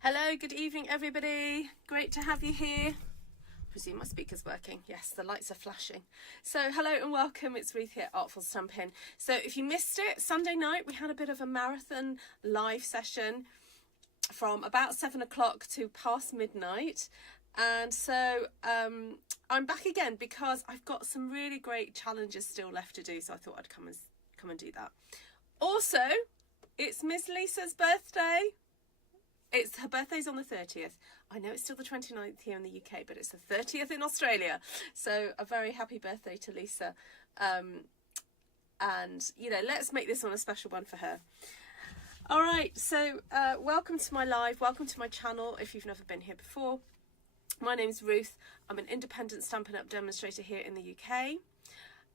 Hello, good evening everybody. Great to have you here. I presume my speaker's working. Yes, the lights are flashing. So hello and welcome. It's Ruth here at Artful Stampin. So if you missed it, Sunday night we had a bit of a marathon live session from about 7 o'clock to past midnight. And so I'm back again because I've got some really great challenges still left to do. So I thought I'd come and do that. Also, it's Miss Lisa's birthday. Her birthday's on the 30th. I know it's still the 29th here in the UK, but it's the 30th in Australia. So a very happy birthday to Lisa. And, you know, let's make this one a special one for her. All right, so welcome to my live. Welcome to my channel if you've never been here before. My name's Ruth. I'm an independent Stampin' Up demonstrator here in the UK.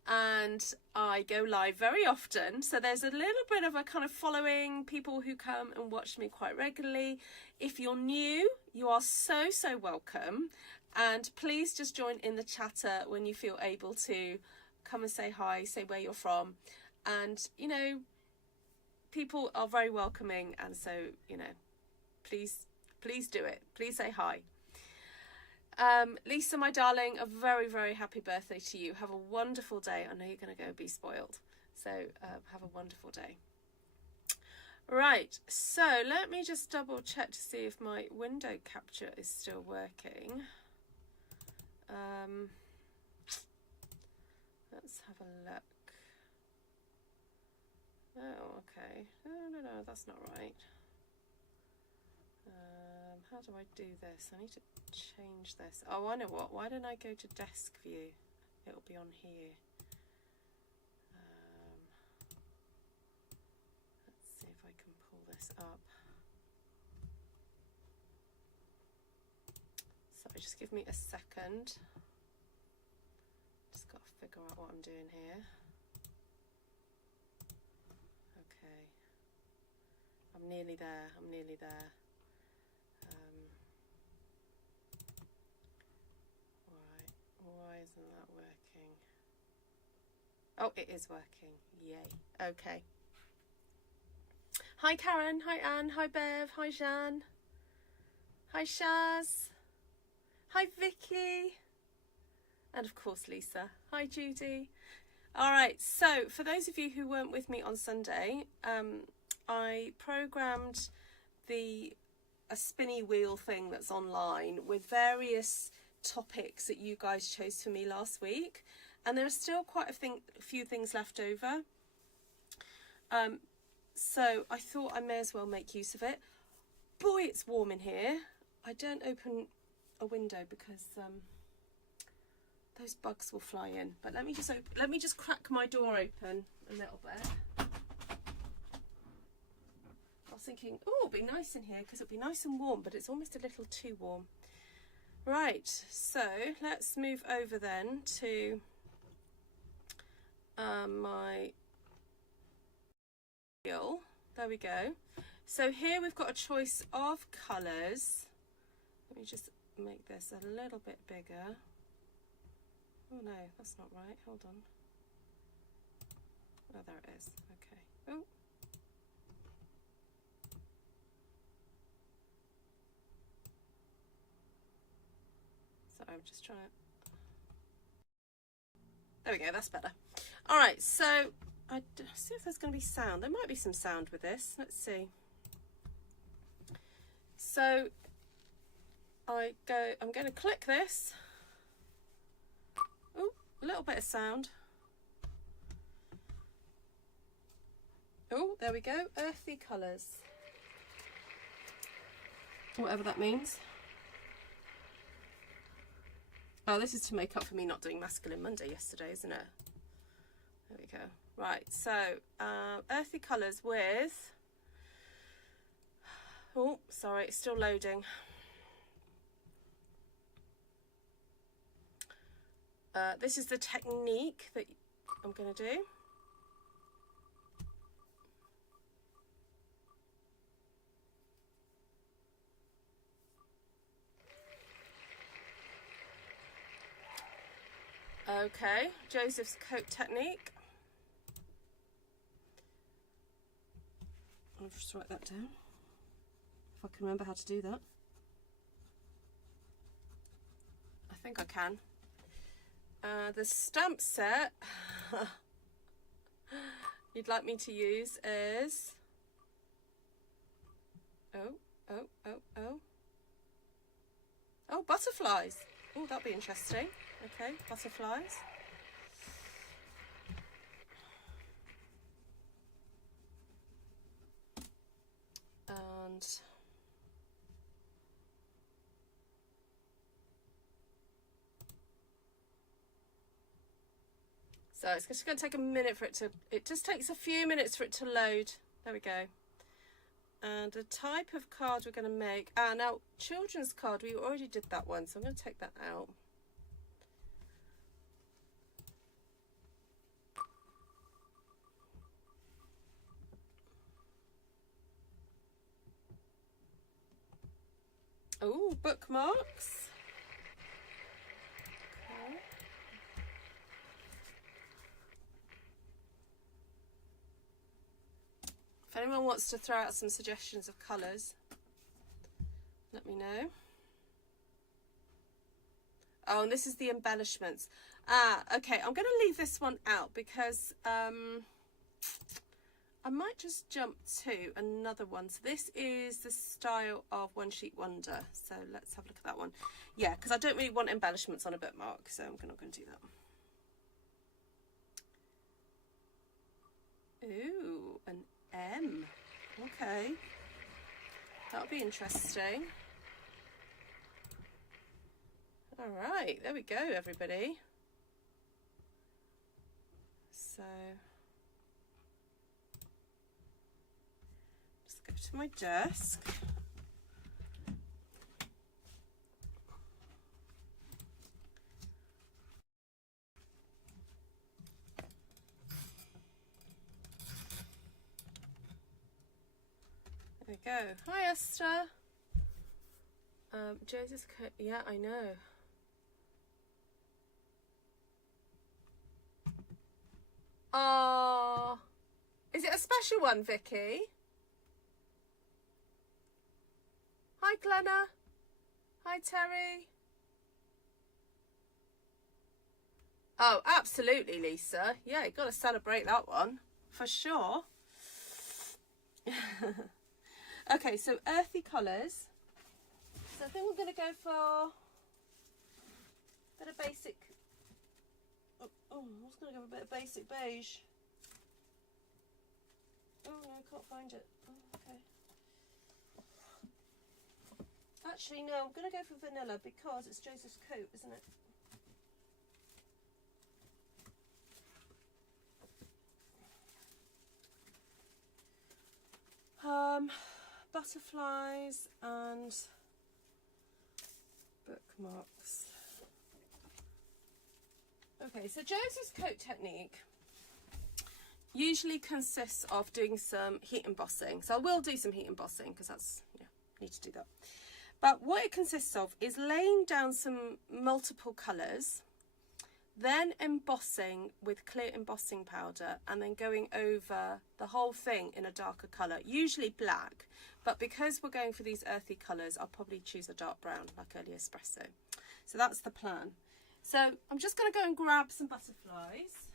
And I go live very often, so there's a little bit of a kind of following, people who come and watch me quite regularly. If you're new, you are so welcome, and please just join in the chatter when you feel able to. Come and say hi, say where you're from, and you know, people are very welcoming, and so, you know, please do it. Please say hi. Lisa, my darling, a very happy birthday to you. Have a wonderful day. I know you're going to go be spoiled, so have a wonderful day. Right, so let me just double check to see if my window capture is still working. Let's have a look. Oh, okay. No, that's not right. How do I do this? I need to change this. Oh, I know what. Why don't I go to desk view? It'll be on here. Let's see if I can pull this up. So just give me a second. Just got to figure out what I'm doing here. Okay. I'm nearly there. Why isn't that working? Oh, it is working. Yay. Okay. Hi Karen, hi Anne, hi Bev, hi Jeanne, hi Shaz, hi Vicky, and of course Lisa. Hi Judy. All right, so for those of you who weren't with me on Sunday, I programmed a spinny wheel thing that's online with various topics that you guys chose for me last week, and there are still quite a few things left over, so I thought I may as well make use of it. Boy, it's warm in here. I don't open a window because those bugs will fly in, but let me just crack my door open a little bit. I was thinking, oh, it'll be nice in here because it'll be nice and warm, but it's almost a little too warm. Right, so let's move over then to my wheel. There we go. So here we've got a choice of colours. Let me just make this a little bit bigger. Oh no, that's not right. Hold on. Oh, there it is. Okay. Oh. I'm just trying to... There we go, that's better. All right, so I see if there's going to be sound. There might be some sound with this. Let's see. So I'm going to click this. Oh, a little bit of sound. Oh, there we go. Earthy colours. Whatever that means. Oh, this is to make up for me not doing Masculine Monday yesterday, isn't it? There we go. Right, so earthy colours with... Oh, sorry, it's still loading. This is the technique that I'm going to do. Okay, Joseph's coat technique. I'll just write that down. if I can remember how to do that. I think I can. The stamp set you'd like me to use is butterflies. Oh, that'll be interesting. Okay, butterflies. And so it's just going to take a minute for it to, it just takes a few minutes for it to load. There we go. And the type of card we're going to make, now children's card, we already did that one, so I'm going to take that out. Oh, bookmarks. Okay. If anyone wants to throw out some suggestions of colours, let me know. Oh, and this is the embellishments. Okay, I'm going to leave this one out because I might just jump to another one. So this is the style of One Sheet Wonder. So let's have a look at that one. Yeah, because I don't really want embellishments on a bookmark, so I'm not going to do that. Ooh, an M. Okay. That'll be interesting. All right, there we go, everybody. So just go to my desk. There we go. Hi, Esther. Joseph's coat. Yeah, I know. Oh, is it a special one, Vicky? Hi, Glenna. Hi, Terry. Oh, absolutely, Lisa. Yeah, you've got to celebrate that one for sure. Okay, so earthy colours. So I think we're going to go for a bit of basic. Oh, I was going to go for a bit of basic beige. Oh no, I can't find it. Oh, okay. Actually, no, I'm going to go for vanilla because it's Joseph's coat, isn't it? Butterflies and bookmarks. Okay, so Joseph's coat technique usually consists of doing some heat embossing. So I will do some heat embossing because that's, yeah, need to do that. But what it consists of is laying down some multiple colours, then embossing with clear embossing powder, and then going over the whole thing in a darker colour, usually black. But because we're going for these earthy colours, I'll probably choose a dark brown like early Espresso. So that's the plan. So I'm just going to go and grab some butterflies.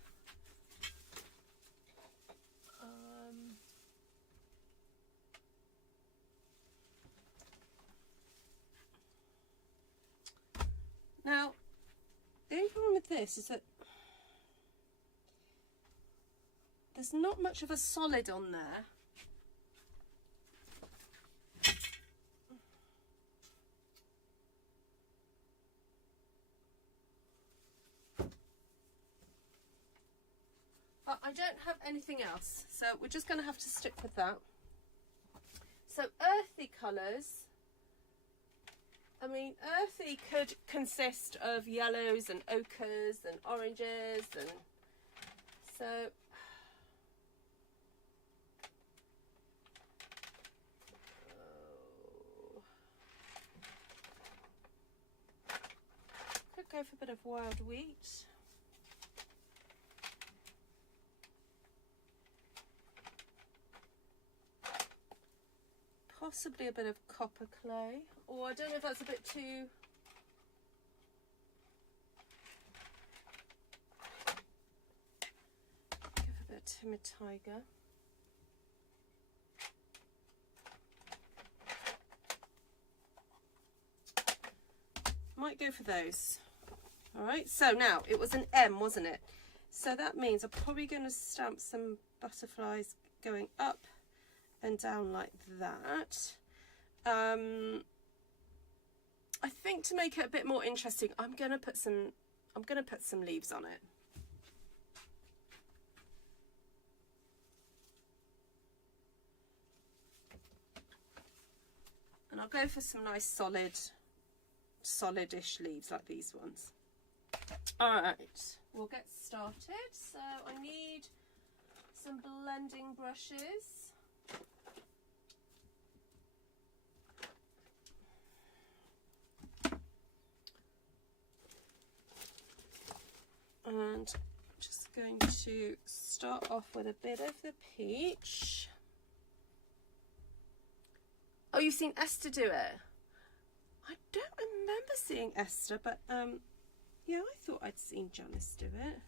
Now, the only problem with this is that there's not much of a solid on there. But I don't have anything else, so we're just going to have to stick with that. So earthy colours. I mean, earthy could consist of yellows and ochres and oranges, and so could go for a bit of wild wheat. possibly a bit of copper clay, or I don't know if that's a bit too... Give a bit of Timid Tiger. Might go for those. All right, so now it was an M, wasn't it? So that means I'm probably going to stamp some butterflies going up and down like that. I think to make it a bit more interesting, I'm going to put some leaves on it. And I'll go for some nice solidish leaves like these ones. All right, we'll get started. So I need some blending brushes. And I'm just going to start off with a bit of the peach. Oh, you've seen Esther do it? I don't remember seeing Esther, but yeah, I thought I'd seen Janice do it.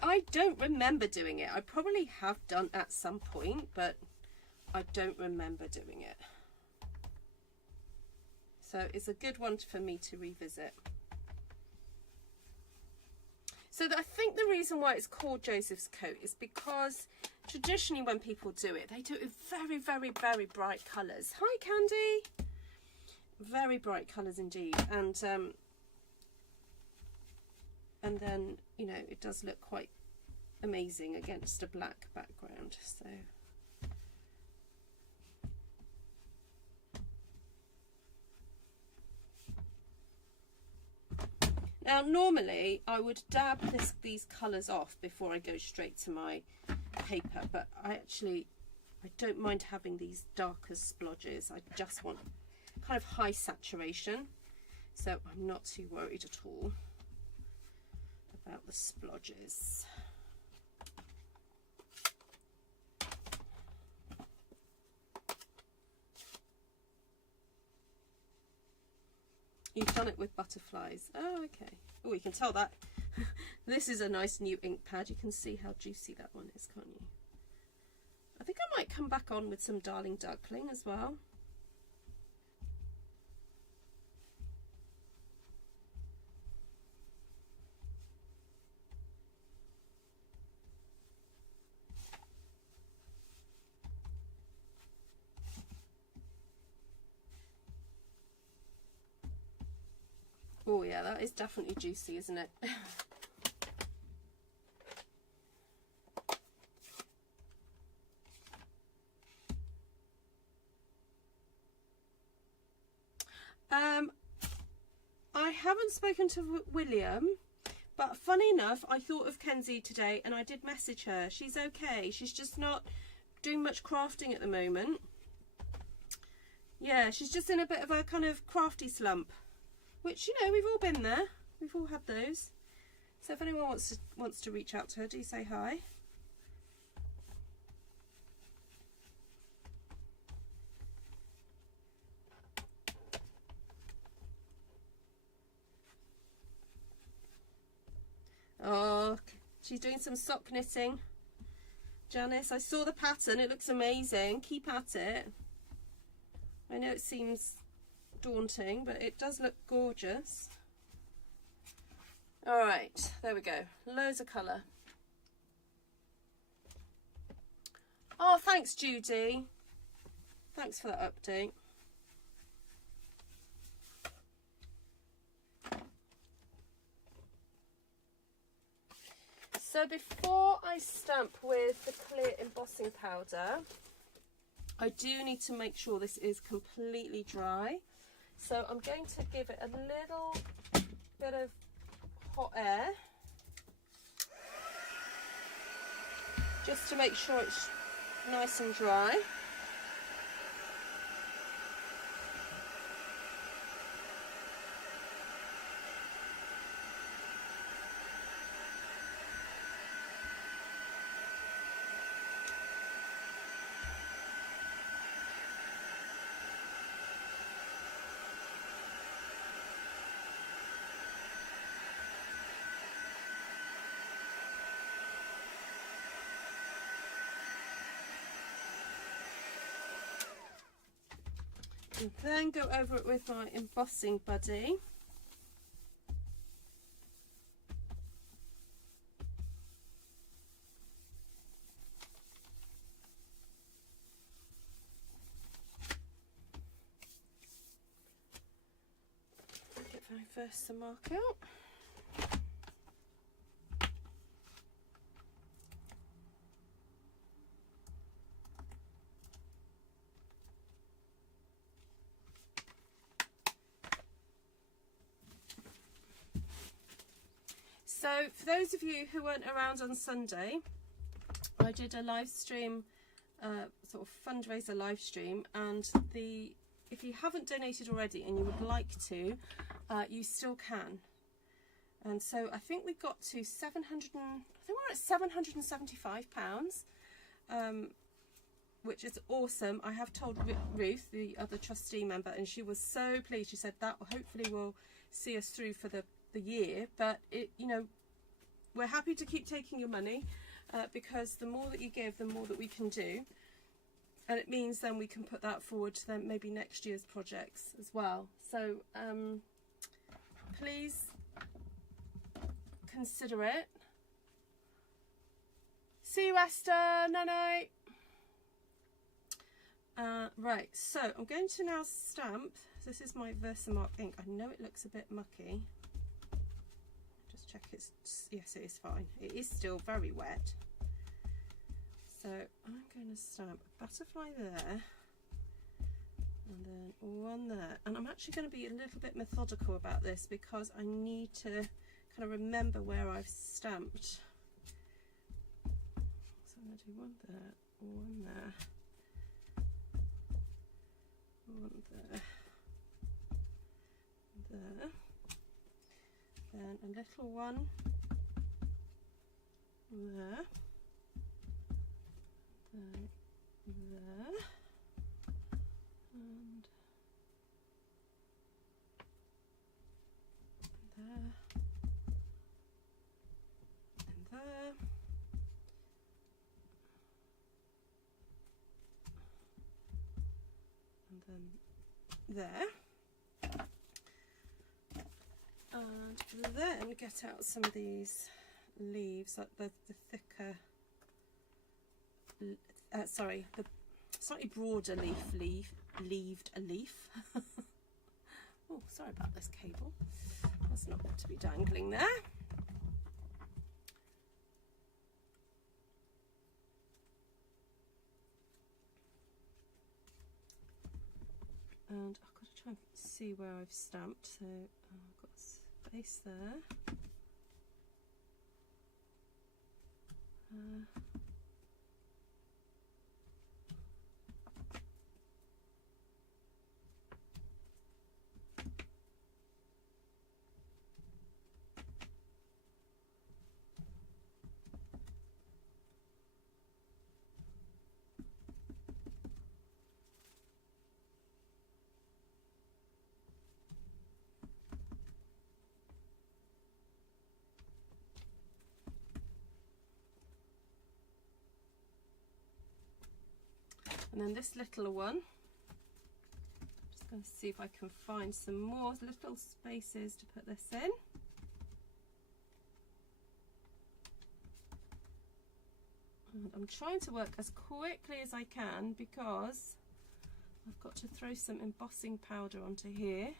I don't remember doing it. I probably have done at some point, but I don't remember doing it. So it's a good one for me to revisit. So I think the reason why it's called Joseph's Coat is because traditionally when people do it, they do it with very, very, very bright colours. Hi, Candy. Very bright colours indeed. And then, you know, it does look quite amazing against a black background. So now normally I would dab these colours off before I go straight to my paper, but I don't mind having these darker splodges. I just want kind of high saturation, so I'm not too worried at all about the splodges. You've done it with butterflies. Oh, okay. Oh, you can tell that. This is a nice new ink pad. You can see how juicy that one is, can't you? I think I might come back on with some Darling Duckling as well. Oh yeah, that is definitely juicy, isn't it? I haven't spoken to William, but funny enough, I thought of Kenzie today and I did message her. She's okay. She's just not doing much crafting at the moment. Yeah, she's just in a bit of a kind of crafty slump. Which, you know, we've all been there. We've all had those. So if anyone wants to reach out to her, do say hi. Oh, she's doing some sock knitting. Janice, I saw the pattern. It looks amazing. Keep at it. I know it seems daunting, but it does look gorgeous. All right, there we go. Loads of colour. Oh, thanks, Judy. Thanks for that update. So before I stamp with the clear embossing powder, I do need to make sure this is completely dry. So I'm going to give it a little bit of hot air, just to make sure it's nice and dry. And then go over it with my embossing buddy. Get my first mark out. So for those of you who weren't around on Sunday, I did a live stream, sort of fundraiser live stream, and if you haven't donated already and you would like to, you still can. And so I think we got to I think we're at £775, which is awesome. I have told Ruth, the other trustee member, and she was so pleased. She said that hopefully will see us through for the year, but you know, we're happy to keep taking your money, because the more that you give, the more that we can do, and it means then we can put that forward to then maybe next year's projects as well. So please consider it. See you, Esther. Night night. Right, so I'm going to now stamp. This is my Versamark ink. I know it looks a bit mucky. Just check it's, yes, it is fine. It is still very wet. So I'm going to stamp a butterfly there, and then one there. And I'm actually going to be a little bit methodical about this because I need to kind of remember where I've stamped. So I'm going to do one there, one there, one there, there, then a little one there, then there, and there, and there, and then there, and then get out some of these leaves, like the thicker, sorry, the slightly broader leaved a leaf. Oh, sorry about this cable. That's not meant to be dangling there. And I've got to try and see where I've stamped. So I've got space there. And then this little one, I'm just going to see if I can find some more little spaces to put this in. And I'm trying to work as quickly as I can because I've got to throw some embossing powder onto here.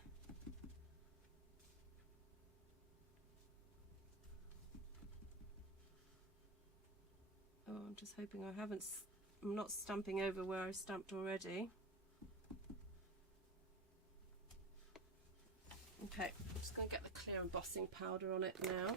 Oh, I'm just hoping I'm not stamping over where I've stamped already. Okay, I'm just going to get the clear embossing powder on it now.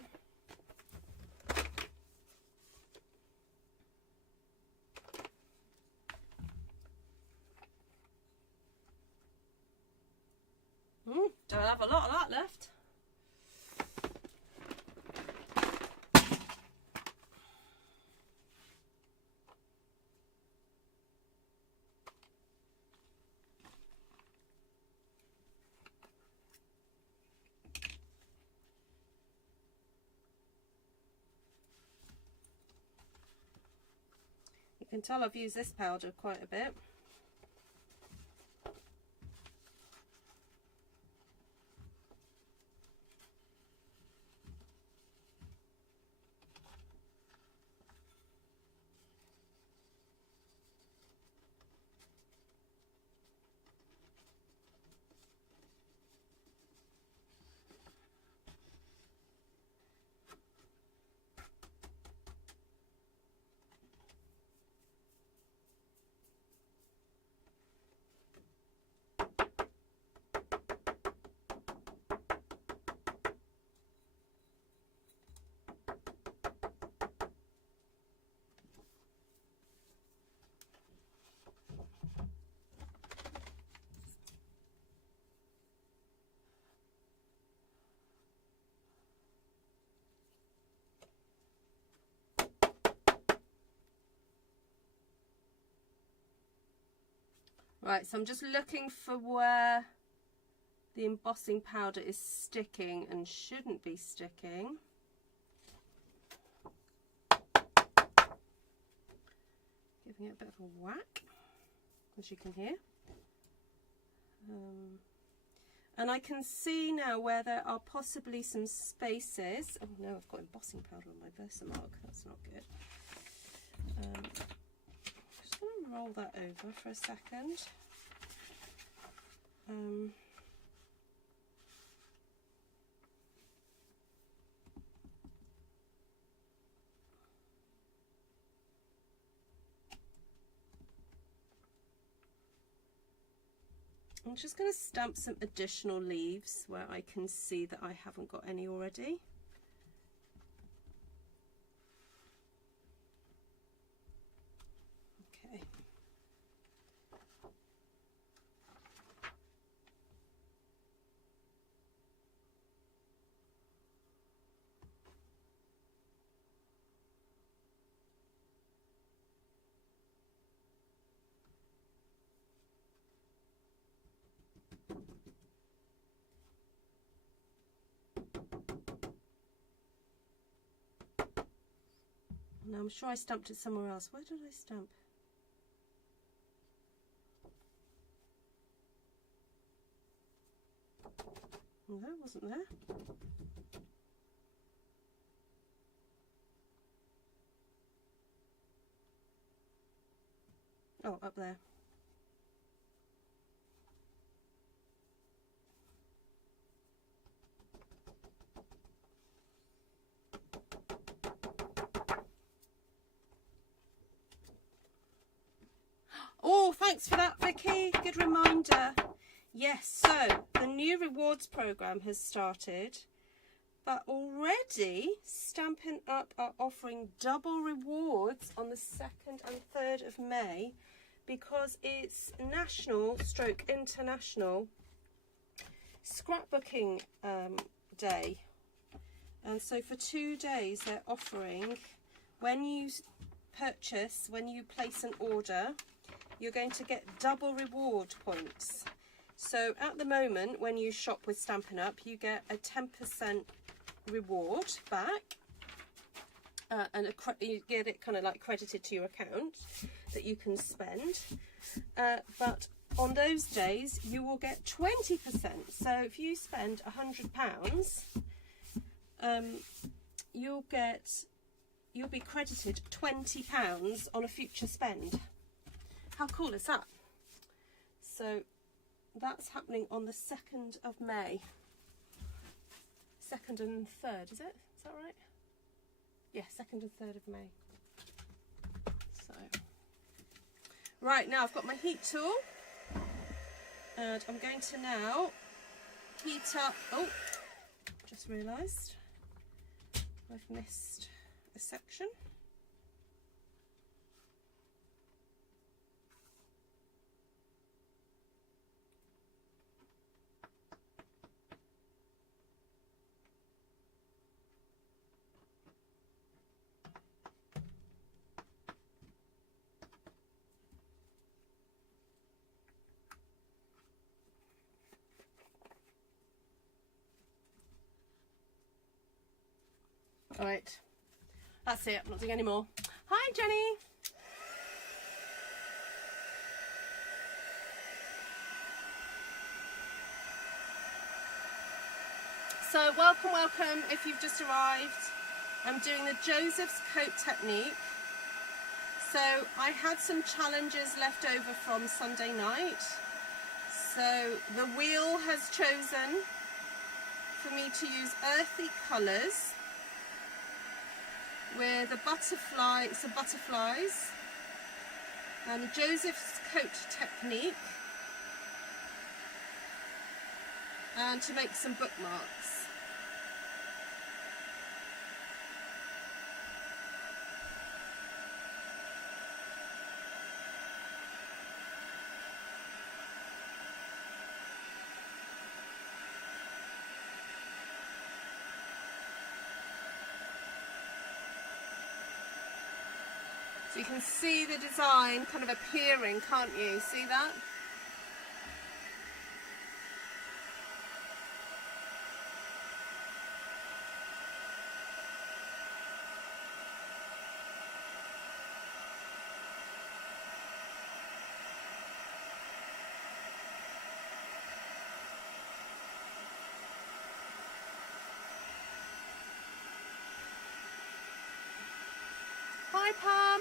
Don't have a lot of that left. You can tell I've used this powder quite a bit. Right, so I'm just looking for where the embossing powder is sticking and shouldn't be sticking. Giving it a bit of a whack, as you can hear. And I can see now where there are possibly some spaces. Oh no, I've got embossing powder on my Versamark. That's not good. Just going to roll that over for a second. I'm just going to stamp some additional leaves where I can see that I haven't got any already. Okay. Now I'm sure I stamped it somewhere else. Where did I stamp? No, it wasn't there. Oh, up there. Oh, thanks for that, Vicky. Good reminder. Yes, so the new rewards program has started, but already Stampin' Up are offering double rewards on the 2nd and 3rd of May because it's National/International Scrapbooking Day. And so for 2 days they're offering, when you purchase, when you place an order, you're going to get double reward points. So at the moment, when you shop with Stampin' Up, you get a 10% reward back, and you get it kind of like credited to your account that you can spend. But on those days, you will get 20%. So if you spend £100, you'll be credited £20 on a future spend. How cool is that? So that's happening on the 2nd of May. 2nd and 3rd, is it? Is that right? Yeah, 2nd and 3rd of May. So, right, now I've got my heat tool. And I'm going to now heat up, oh, just realised I've missed a section. All right, that's it. I'm not doing any more. Hi, Jenny. So welcome if you've just arrived. I'm doing the Joseph's coat technique. So I had some challenges left over from Sunday night. So the wheel has chosen for me to use earthy colours with some butterflies and the Joseph's coat technique, and to make some bookmarks. So you can see the design kind of appearing, can't you? See that? Pam.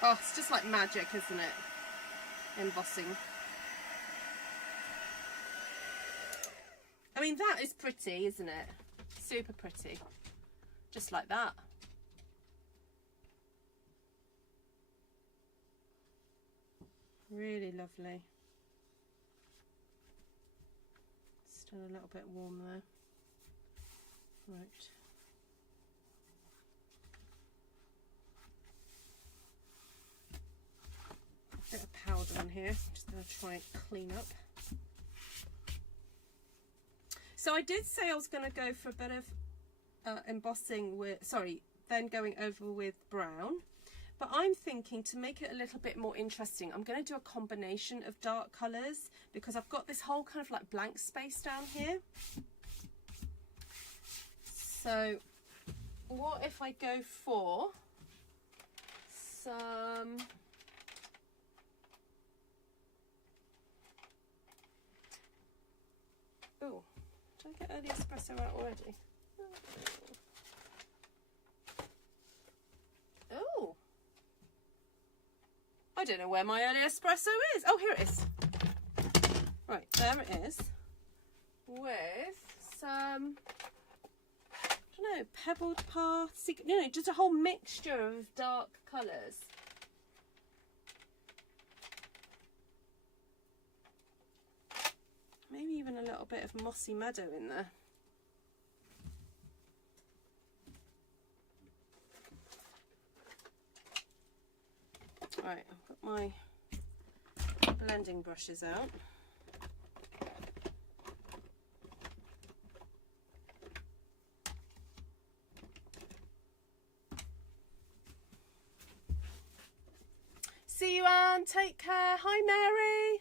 Oh, it's just like magic, isn't it? Embossing. I mean, that is pretty, isn't it? Super pretty. Just like that. Really lovely. Still a little bit warm there. Right. A bit of powder on here. I'm just going to try and clean up. So I did say I was going to go for a bit of embossing with, then going over with brown. But I'm thinking to make it a little bit more interesting, I'm going to do a combination of dark colours because I've got this whole kind of like blank space down here. So what if I go for some... Oh, did I get early espresso out already? Oh. I don't know where my early espresso is. Oh, here it is. Right, there it is. With some, I don't know, Pebbled Path, you know, just a whole mixture of dark colours. Maybe even a little bit of Mossy Meadow in there. Right, I've got my blending brushes out. See you, Anne. Take care. Hi, Mary.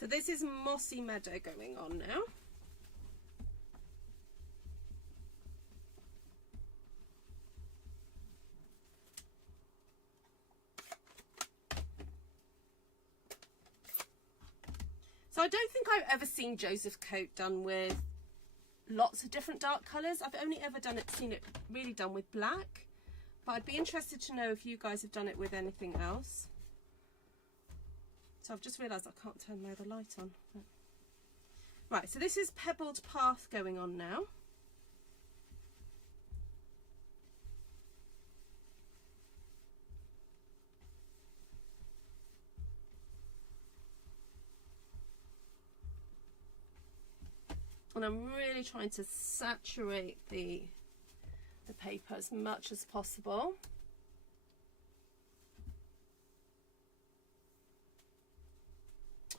So this is Mossy Meadow going on now. So I don't think I've ever seen Joseph Coat done with lots of different dark colours. I've only ever seen it really done with black. But I'd be interested to know if you guys have done it with anything else. So I've just realised I can't turn my other light on. Right, so this is Pebbled Path going on now. And I'm really trying to saturate the paper as much as possible.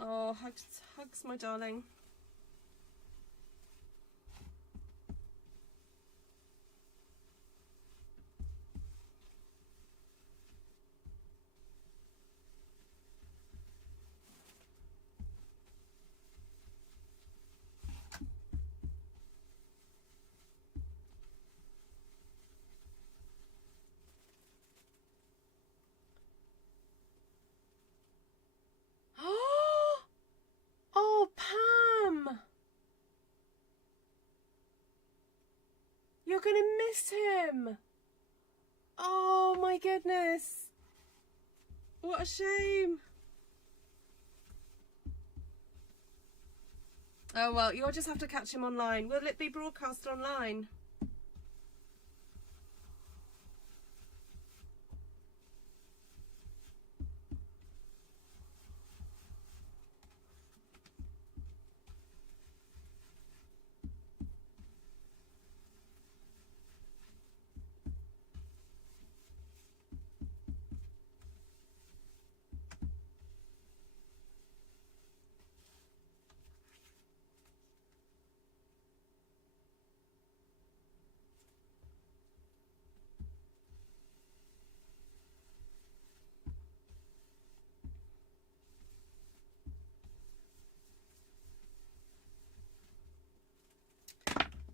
Oh, hugs, hugs, my darling. you're going to miss him. Oh my goodness. What a shame. Oh well, you'll just have to catch him online. Will it be broadcast online?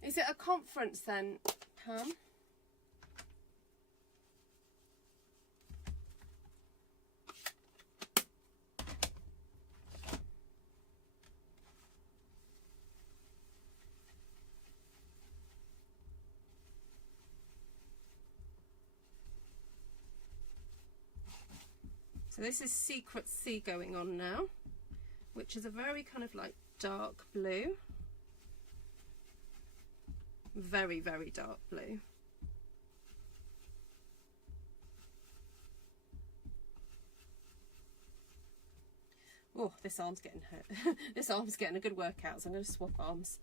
Is it a conference then, Pam? So this is Secret Sea going on now, which is a very kind of like dark blue. Very, very dark blue. Oh, this arm's getting hurt. This arm's getting a good workout, so I'm going to swap arms.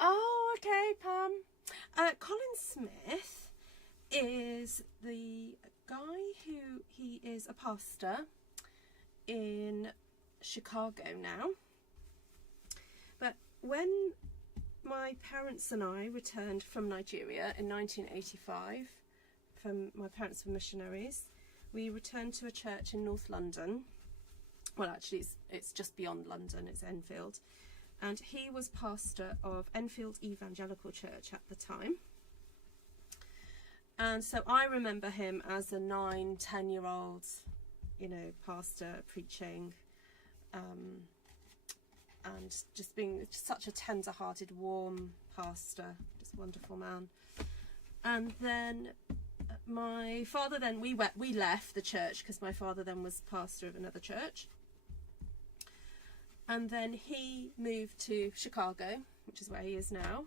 Oh, okay, Pam. Colin Smith is the guy he is a pastor in Chicago now. But when my parents and I returned from Nigeria in 1985, my parents were missionaries, we returned to a church in North London. Well, actually it's just beyond London, it's Enfield. And he was pastor of Enfield Evangelical Church at the time. And so I remember him as a 9-10-year-old, you know, pastor preaching, and just being such a tender-hearted, warm pastor, just a wonderful man. And then my father, then we left the church because my father then was pastor of another church. And then he moved to Chicago, which is where he is now,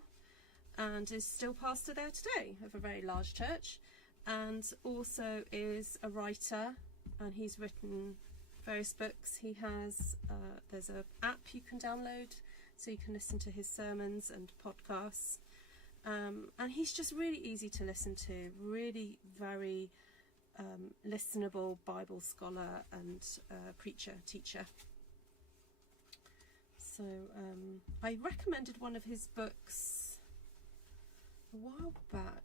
and is still pastor there today of a very large church, and also is a writer, and he's written various books. He has there's an app you can download so you can listen to his sermons and podcasts, and he's just really easy to listen to, really very listenable Bible scholar and preacher, teacher. So I recommended one of his books a while back.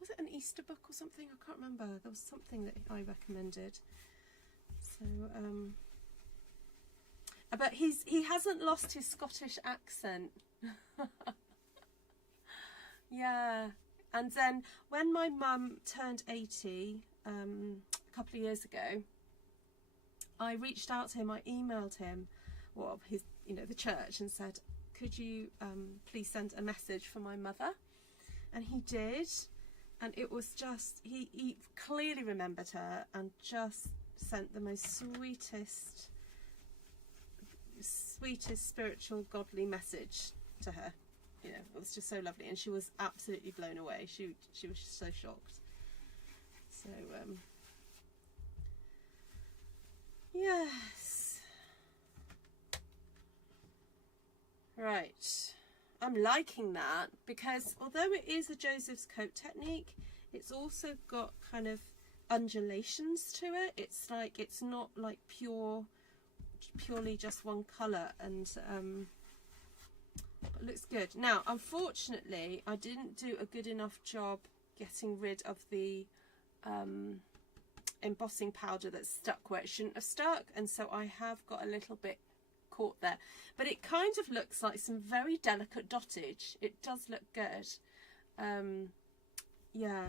Was it an Easter book or something? I can't remember. There was something that I recommended. So, but he hasn't lost his Scottish accent. Yeah. And then when my mum turned 80 a couple of years ago, I reached out to him. I emailed him, well, his, you know, the church, and said, could you please send a message for my mother? And he did, and it was just, he clearly remembered her and just sent the most sweetest spiritual, godly message to her. You know, it was just so lovely, and she was absolutely blown away. She was just so shocked. So yes, right. I'm liking that because although it is a Joseph's coat technique, it's also got kind of undulations to it. It's like, it's not like purely just one colour, and it looks good. Now, unfortunately, I didn't do a good enough job getting rid of the embossing powder that's stuck where it shouldn't have stuck, and so I have got a little bit caught there, but it kind of looks like some very delicate dottage. It does look good. Yeah,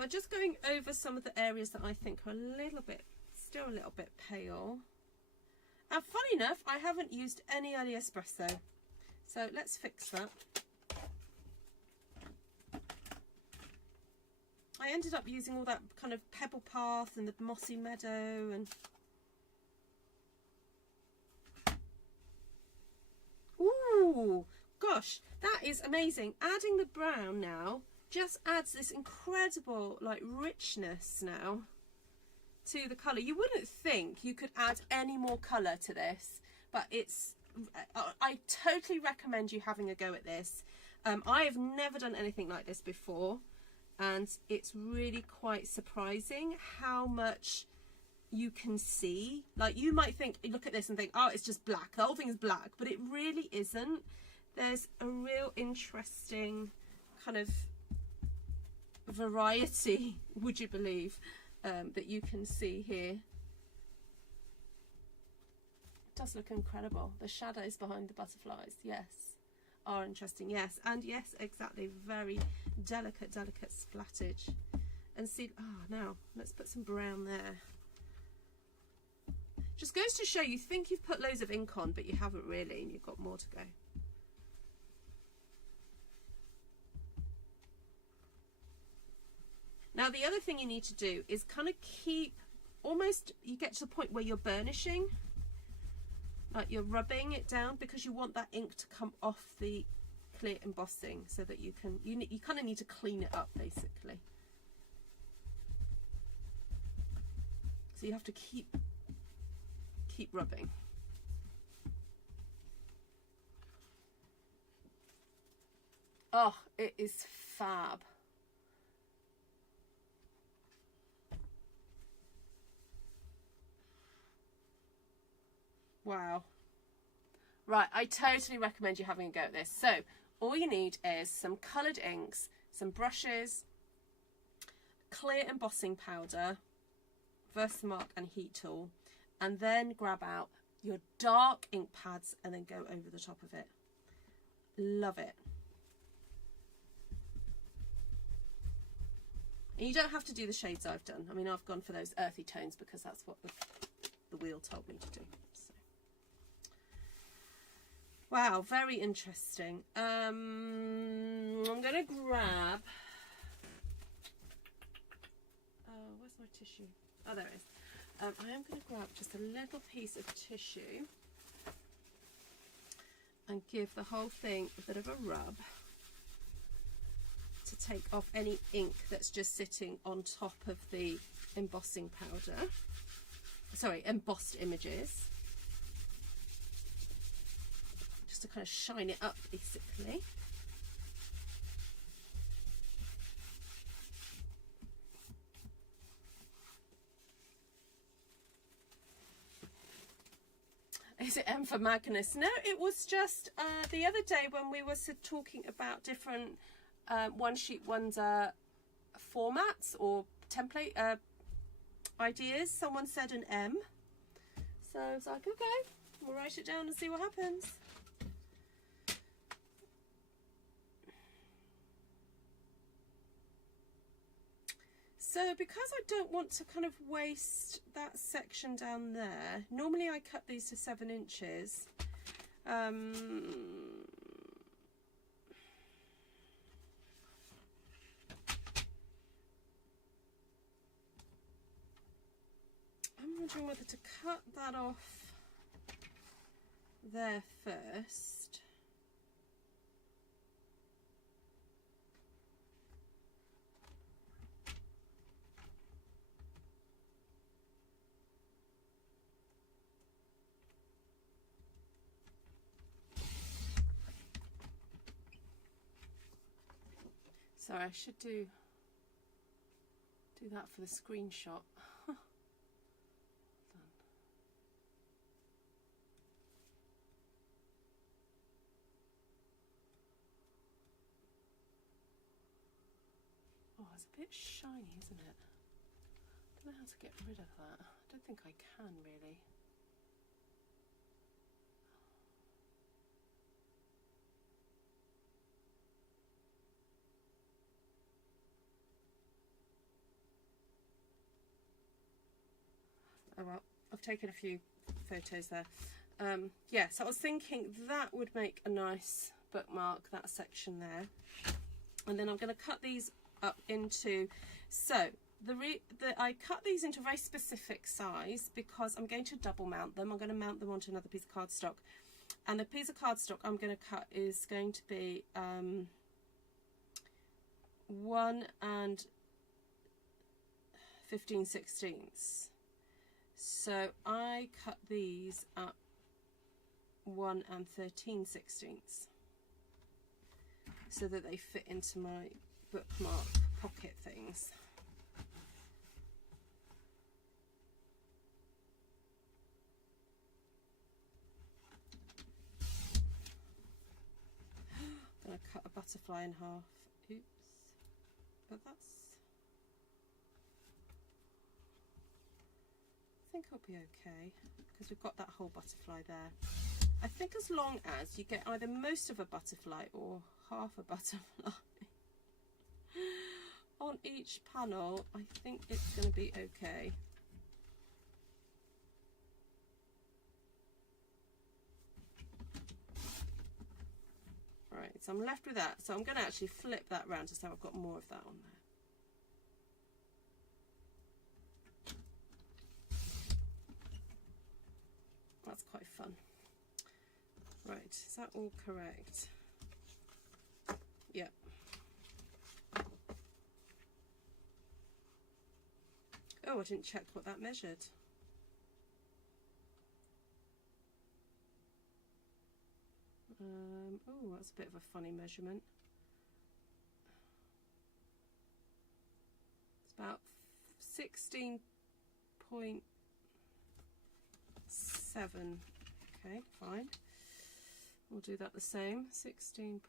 So I'm just going over some of the areas that I think are still a little bit pale. And funny enough, I haven't used any early espresso. So let's fix that. I ended up using all that kind of Pebbled Path and the Mossy Meadow and... Ooh, gosh, that is amazing. Adding the brown now just adds this incredible like richness now to the colour. You wouldn't think you could add any more colour to this, but it's... I totally recommend you having a go at this. I have never done anything like this before, and it's really quite surprising how much you can see. Like, you might think, look at this and think, oh, it's just black, the whole thing is black, but it really isn't. There's a real interesting kind of variety, would you believe, that you can see here. It does look incredible. The shadows behind the butterflies, yes, are interesting, yes, and yes, exactly, very delicate splattage. And see, now let's put some brown there. Just goes to show, you think you've put loads of ink on, but you haven't really, and you've got more to go. Now the other thing you need to do is kind of keep, almost, you get to the point where you're burnishing, like you're rubbing it down, because you want that ink to come off the clear embossing, so that you can, you kind of need to clean it up basically. So you have to keep rubbing. Oh, it is fab. Wow. Right, I totally recommend you having a go at this. So all you need is some coloured inks, some brushes, clear embossing powder, Versamark and heat tool, and then grab out your dark ink pads and then go over the top of it. Love it. And you don't have to do the shades I've done. I mean, I've gone for those earthy tones because that's what the wheel told me to do. So. Wow, very interesting. I'm going to grab... Oh, where's my tissue? Oh, there it is. I am going to grab just a little piece of tissue and give the whole thing a bit of a rub to take off any ink that's just sitting on top of the embossing powder. Sorry, embossed images. Just to kind of shine it up, basically. Is it M for Magnus? No, it was just the other day when we were talking about different One Sheet Wonder formats or template ideas. Someone said an M. So I was like, okay, we'll write it down and see what happens. So because I don't want to kind of waste that section down there, normally I cut these to 7 inches. I'm wondering whether to cut that off there first. Sorry, I should do that for the screenshot. Oh, it's a bit shiny, isn't it? I don't know how to get rid of that. I don't think I can really. oh well, I've taken a few photos there. Yeah, so I was thinking that would make a nice bookmark, that section there. And then I'm going to cut these up into, so I cut these into a very specific size because I'm going to double mount them. I'm going to mount them onto another piece of cardstock. And the piece of cardstock I'm going to cut is going to be 1 15/16. So I cut these at 1 13/16 so that they fit into my bookmark pocket things. I'm going to cut a butterfly in half. Oops. But that's, I think it'll be okay because we've got that whole butterfly there. I think as long as you get either most of a butterfly or half a butterfly on each panel, I think it's going to be okay. Right, so I'm left with that. So I'm going to actually flip that round to so I've got more of that on there. That's quite fun. Right, is that all correct? Yep. Oh, I didn't check what that measured. Oh, that's a bit of a funny measurement. It's about 16.7. Okay, fine. We'll do that the same. 16.123.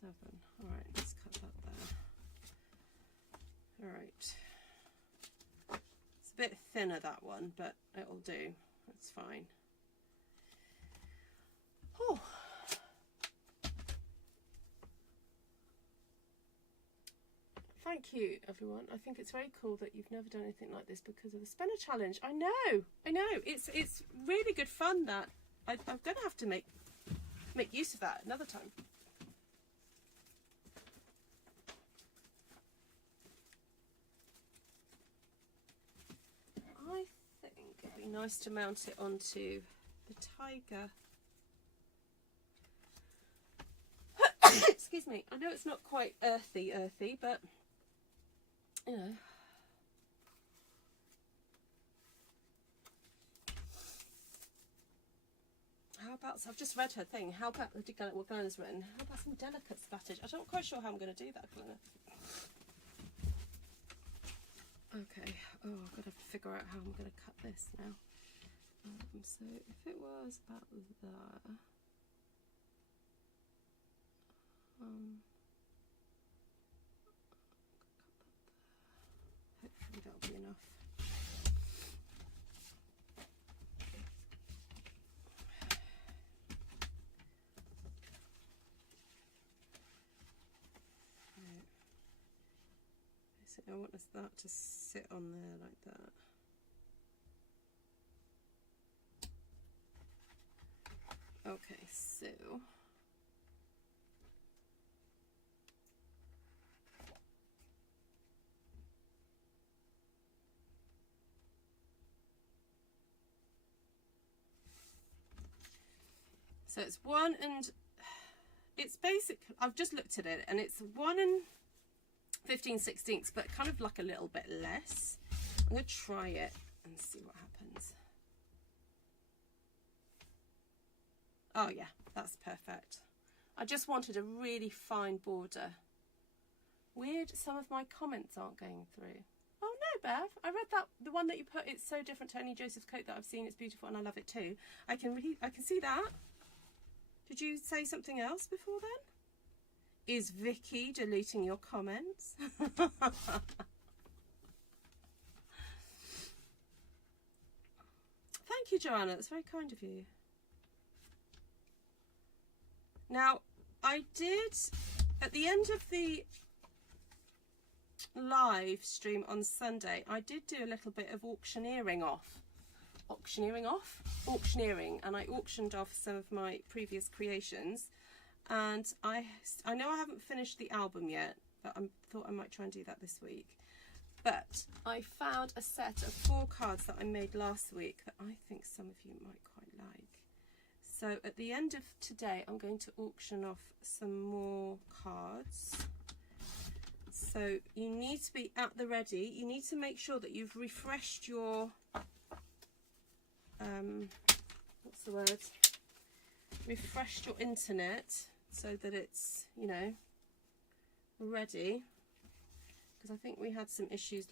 7. All right, let's cut that there. All right. It's a bit thinner, that one, but it'll do. It's fine. Oh. Thank you, everyone. I think it's very cool that you've never done anything like this because of the spinner challenge. I know. It's really good fun. That I'm going to have to make use of that another time. I think it'd be nice to mount it onto the tiger. Excuse me. I know it's not quite earthy, but you know. How about, so I've just read her thing. How about what Glenna's written? How about some delicate spattage? I'm not quite sure how I'm going to do that, Glenna. Okay. Oh, I've got to figure out how I'm going to cut this now. So if it was about that. Hopefully that'll be enough. So I want that to sit on there like that. Okay, so it's 1 and it's basic. I've just looked at it and it's 1 and 15/16, but kind of like a little bit less. I'm going to try it and see what happens. Oh yeah, that's perfect. I just wanted a really fine border. Weird, some of my comments aren't going through. Oh no, Bev, I read that, the one that you put, it's so different to any Joseph's coat that I've seen, it's beautiful and I love it too. I can see that. Did you say something else before then? Is Vicky deleting your comments? Thank you, Joanna. That's very kind of you. Now, I did, at the end of the live stream on Sunday, I did do a little bit of auctioneering, and I auctioned off some of my previous creations. And I know I haven't finished the album yet, but I thought I might try and do that this week. But I found a set of 4 cards that I made last week that I think some of you might quite like. So at the end of today, I'm going to auction off some more cards. So you need to be at the ready. You need to make sure that you've refreshed your, what's the word? Refreshed your internet so that it's, you know, ready. Because I think we had some issues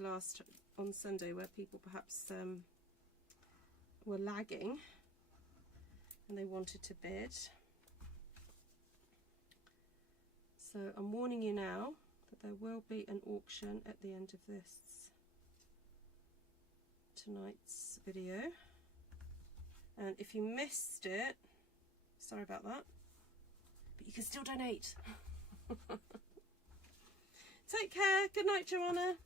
on Sunday where people perhaps were lagging and they wanted to bid. So I'm warning you now that there will be an auction at the end of tonight's video. And if you missed it, sorry about that, but you can still donate. Take care. Good night, Joanna.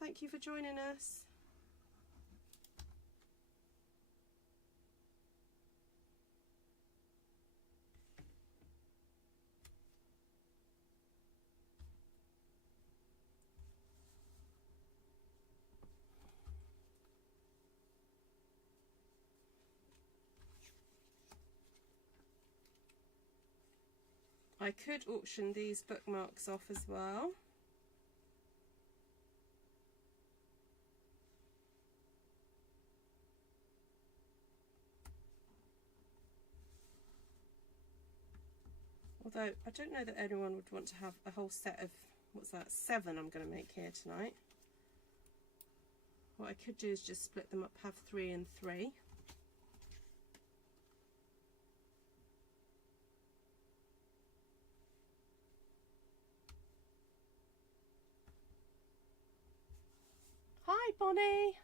Thank you for joining us. I could auction these bookmarks off as well. Although I don't know that anyone would want to have a whole set of, what's that, 7 I'm going to make here tonight. What I could do is just split them up, have 3 and 3. Hi, Bonnie.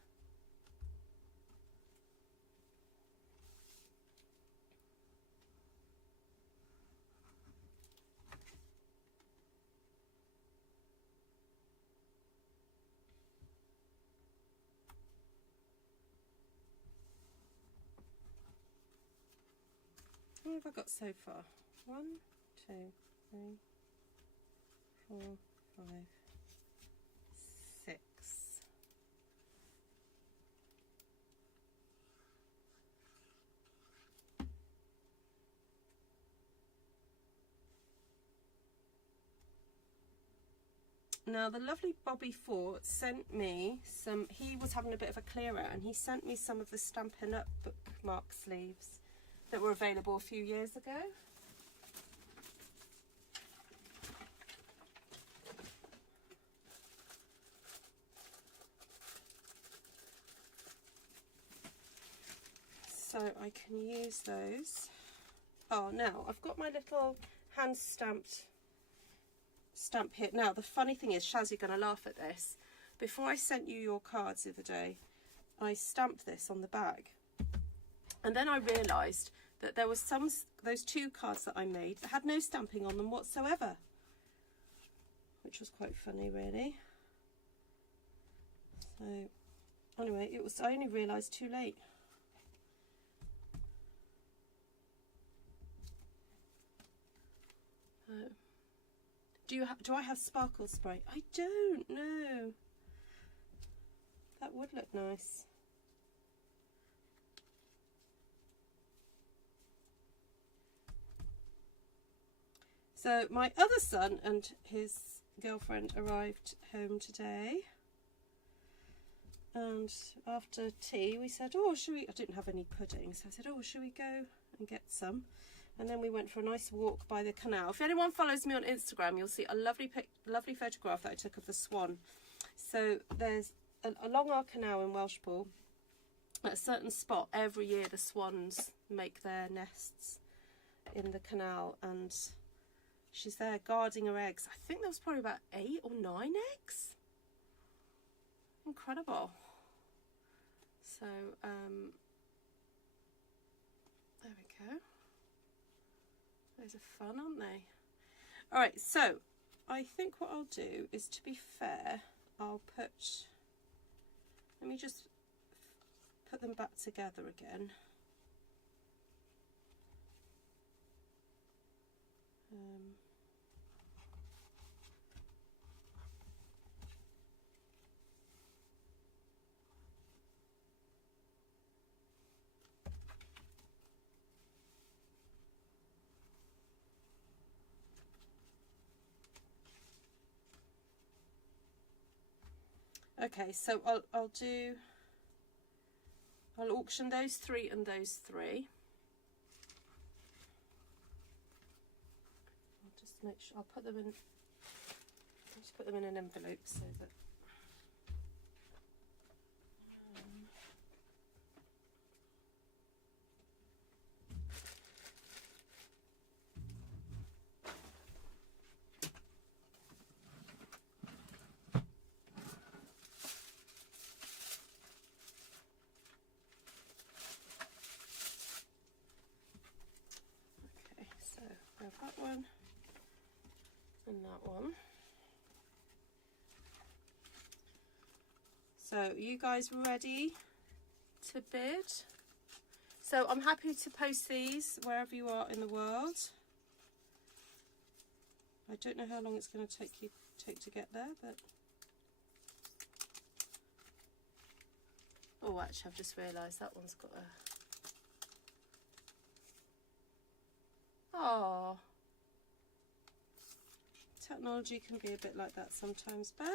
What have I got so far? 1, 2, 3, 4, 5, 6. Now the lovely Bobby Fort sent me some, he was having a bit of a clear out and he sent me some of the Stampin' Up bookmark sleeves that were available a few years ago. So I can use those. Oh, now I've got my little hand stamped stamp here. Now the funny thing is, Shaz, you're going to laugh at this. Before I sent you your cards the other day, I stamped this on the bag. And then I realised that there was those 2 cards that I made that had no stamping on them whatsoever, which was quite funny, really. So anyway, I only realised too late. Do I have sparkle spray? I don't know. That would look nice. So my other son and his girlfriend arrived home today, and after tea we said, oh, should we, I didn't have any pudding, so I said, oh, should we go and get some? And then we went for a nice walk by the canal. If anyone follows me on Instagram, you'll see a lovely photograph that I took of the swan. So there's along our canal in Welshpool, at a certain spot every year the swans make their nests in the canal, and she's there guarding her eggs. I think there was probably about 8 or 9 eggs. Incredible. So there we go. Those are fun, aren't they? All right, so I think what I'll do is, to be fair, I'll put, let me just put them back together again. Okay, so I'll auction those 3 and those 3. I'll just make sure I'll put them in. I'll just put them in an envelope so that. That one and that one. So you guys ready to bid? So I'm happy to post these wherever you are in the world. I don't know how long it's going to take to get there, but oh, actually I've just realised that one's got a. Oh, technology can be a bit like that sometimes, Bev.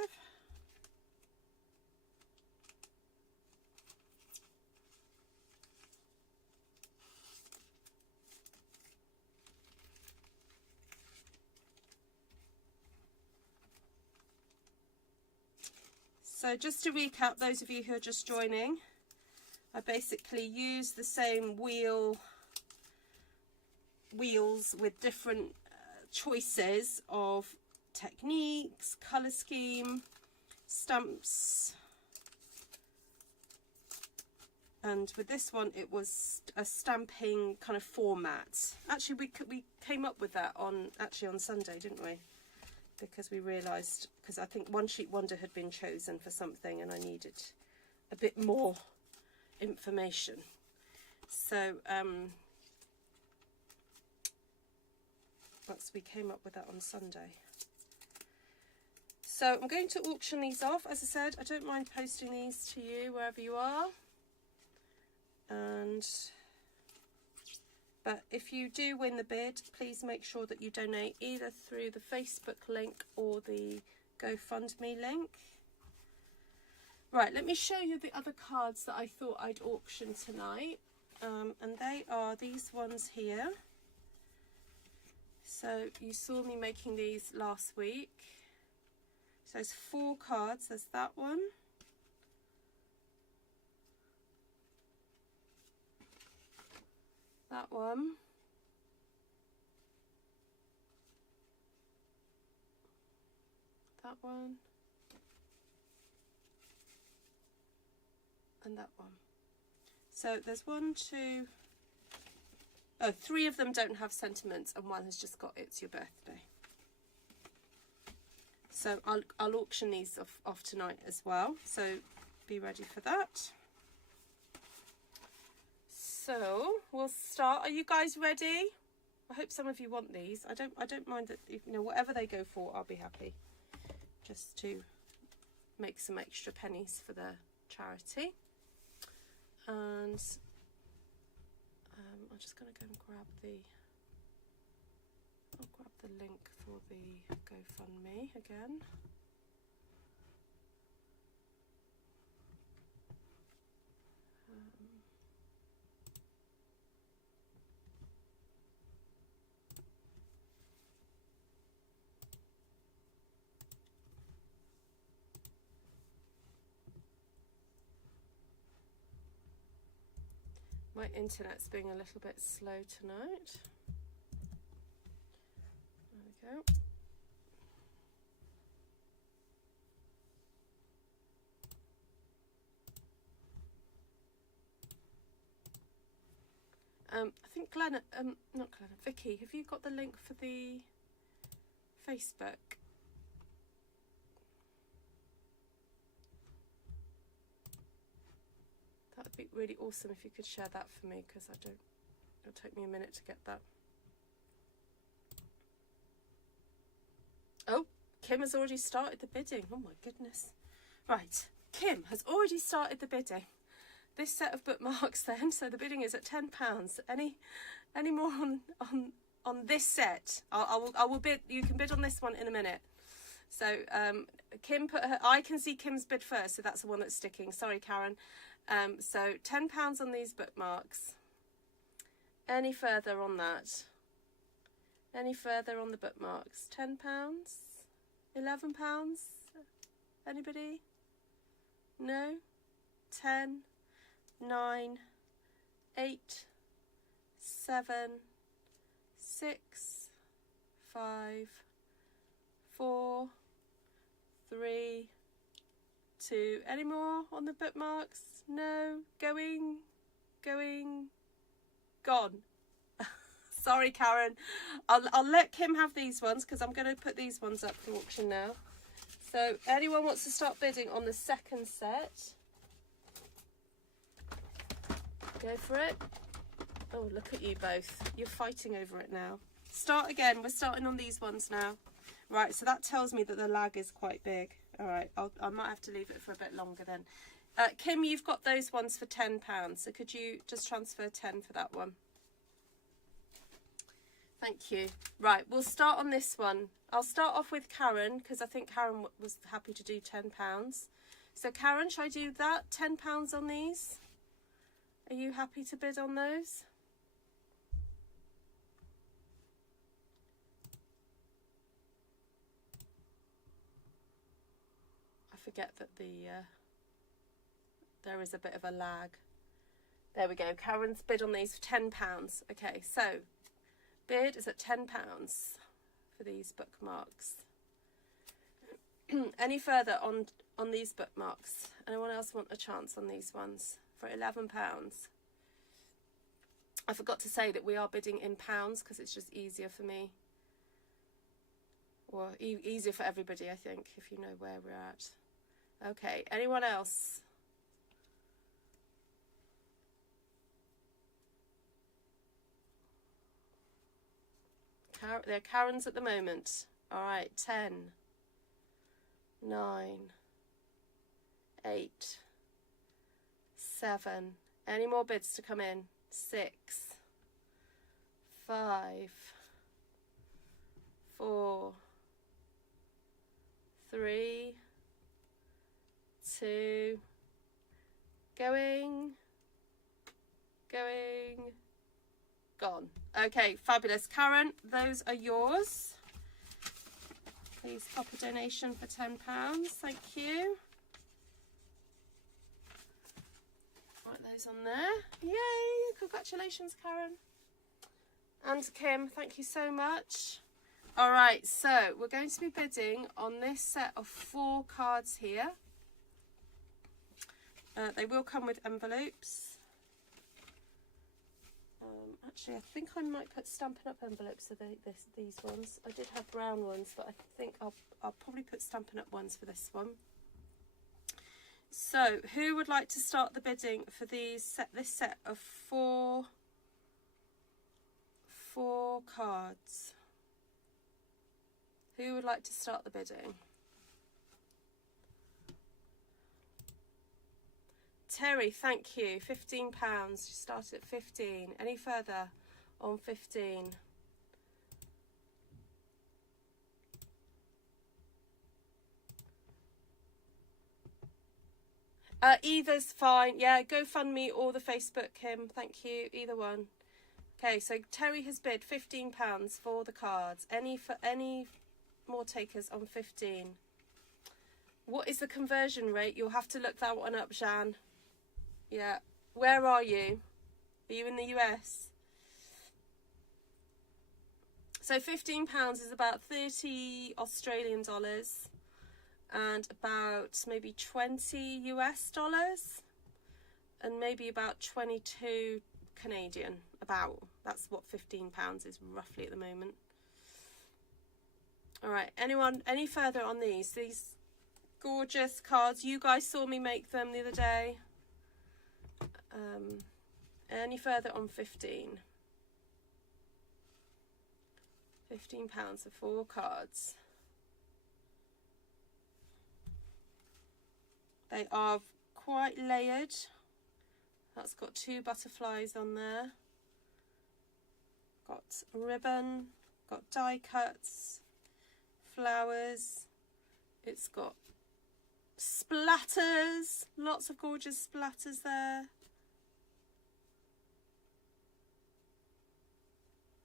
So just to recap, those of you who are just joining, I basically use the same wheels with different choices of techniques, colour scheme, stamps, and with this one it was a stamping kind of format. Actually we came up with that on Sunday, didn't we? Because we realised, because I think One Sheet Wonder had been chosen for something and I needed a bit more information. So we came up with that on Sunday. So I'm going to auction these off. As I said, I don't mind posting these to you wherever you are. But if you do win the bid, please make sure that you donate either through the Facebook link or the GoFundMe link. Right, let me show you the other cards that I thought I'd auction tonight. And they are these ones here. So you saw me making these last week. So there's 4 cards. There's that one. That one. That one. And that one. So there's 1, 2, 3 of them don't have sentiments and 1 has just got "it's your birthday." So I'll auction these off tonight as well. So be ready for that. So we'll start. Are you guys ready? I hope some of you want these. I don't mind that, you know, whatever they go for, I'll be happy. Just to make some extra pennies for the charity. And I'm just going to go and grab the link for the GoFundMe again. My internet's being a little bit slow tonight. There we go. I think not Glenna, Vicky, have you got the link for the Facebook That would be really awesome if you could share that for me, because it'll take me a minute to get that. Oh, Kim has already started the bidding. Oh my goodness. Right, Kim has already started the bidding. This set of bookmarks then, so the bidding is at £10. Any more on this set? I will bid. You can bid on this one in a minute. So Kim put her. I can see Kim's bid first, so that's the one that's sticking. Sorry, Karen. So £10 on these bookmarks. Any further on that? Any further on the bookmarks? £10, £11. Anybody? No. 10, 9, 8, 7, 6, 5, 4, 3, 2. Any more on the bookmarks? No. Going, gone. Sorry, Karen. I'll let Kim have these ones, because I'm going to put these ones up for auction now. So anyone wants to start bidding on the second set? Go for it. Oh, look at you both. You're fighting over it now. Start again. We're starting on these ones now. Right, so that tells me that the lag is quite big. All right, I might have to leave it for a bit longer then. Kim, you've got those ones for £10. So could you just transfer 10 for that one? Thank you. Right, we'll start on this one. I'll start off with Karen, because I think Karen was happy to do £10. So Karen, shall I do that? £10 on these? Are you happy to bid on those? I forget that there is a bit of a lag. There we go. Karen's bid on these for £10. Okay, so bid is at £10 for these bookmarks. Any further on these bookmarks? Anyone else want a chance on these ones for £11? I forgot to say that we are bidding in pounds, because it's just easier for me, or easier for everybody, I think, if you know where we're at. Okay, anyone else? They're Karen's at the moment. All right, 10, 9, 8, 7. Any more bids to come in? 6, 5, 4, 3, 2. Going, gone. Okay, fabulous. Karen, those are yours. Please pop a donation for £10. Thank you. Write those on there. Yay! Congratulations, Karen. And Kim, thank you so much. All right, so we're going to be bidding on this set of 4 cards here. They will come with envelopes. Actually, I think I might put Stampin' Up envelopes for these ones. I did have brown ones, but I think I'll probably put Stampin' Up ones for this one. So, who would like to start the bidding for this set of 4 cards? Who would like to start the bidding? Terry, thank you. £15. You started at 15. Any further on 15? Either's fine. Yeah, GoFundMe or the Facebook, Kim. Thank you. Either one. Okay, so Terry has bid £15 for the cards. Any more takers on 15? What is the conversion rate? You'll have to look that one up, Jeanne. Yeah. Where are you? Are you in the US? So £15 is about 30 Australian dollars and about maybe 20 US dollars and maybe about 22 Canadian. About. That's what £15 is roughly at the moment. All right. Anyone? Any further on these? These gorgeous cards. You guys saw me make them the other day. Any further on 15? £15 for 4 cards. They are quite layered. That's got 2 butterflies on there. Got ribbon, got die cuts, flowers. It's got splatters, lots of gorgeous splatters there.